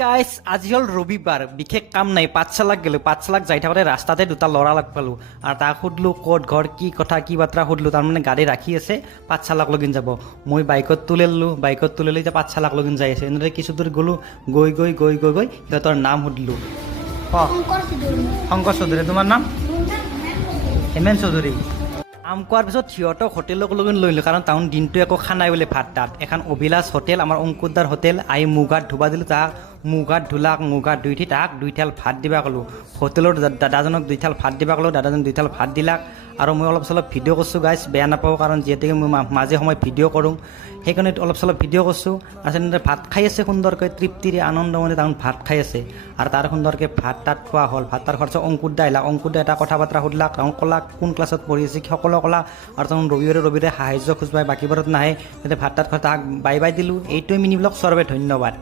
গাইছ আজি হ'ল ৰবিবাৰ বিশেষ কাম নাই পাঠশালাক যাই থাকোঁতে ৰাস্তাতে দুটা ল'ৰা লগ পালোঁ আৰু তাক সুধিলোঁ ক'ত ঘৰ কি কথা কি বাত্ৰা সুধিলোঁ তাৰমানে গাড়ী ৰাখি আছে পাঠশালাক লগিন যাব মই বাইকত তুলিলোঁ এতিয়া পাঠশালাক লগিন যাই আছে এনেদৰে কিছু দূৰ গ'লোঁ গৈ সিহঁতৰ নাম সুধিলোঁ শংকৰ চৌধুৰী তোমাৰ নাম হেমেন চৌধুৰী কাম কৰাৰ পিছত সিহঁতক হোটেলক লগিন লৈলোঁ কাৰণ তাহোন দিনটো একো খানাই বোলে ভাত তাত এখন অভিলাষ হোটেল আমাৰ অংকুৰদাৰ হোটেল আহি মুগাত ধুবা দিলোঁ তাক মুগাত ধুই উঠি তাক 2 থাল ভাত দিবা ক'লোঁ হোটেলৰ দাদাজনক 2 থাল ভাত দিবা ক'লোঁ দাদাজন 2 থাল ভাত দিলাক আৰু মই অলপ চলপ ভিডিঅ' কৰিছোঁ গাইছ বেয়া নাপাওঁ কাৰণ যিহেতুকে মই মাজে সময় ভিডিঅ' কৰোঁ সেইকাৰণে অলপ চলপ ভিডিঅ' কৰিছোঁ আৰু তেনেদৰে ভাত খাই আছে সুন্দৰকৈ তৃপ্তিৰে আনন্দমনে তাহোন ভাত খাই আছে আৰু তাৰ সুন্দৰকৈ ভাত তাত খোৱা হ'ল ভাত তাৰ খৰচ অংকুৰদা আহিলাক অংকুৰদা এটা কথা বতৰা সুধিলাক তাহোন ক'লাক কোন ক্লাছত পঢ়ি আছে সকলো ক'লা আৰু তাহোন ৰবিবাৰে সাহায্য খোজ পায় বাকীবাৰত নাহে তেতিয়া ভাত তাত তাক বাই দিলোঁ এইটোৱে মিনি ব্লগ চৰবে ধন্যবাদ।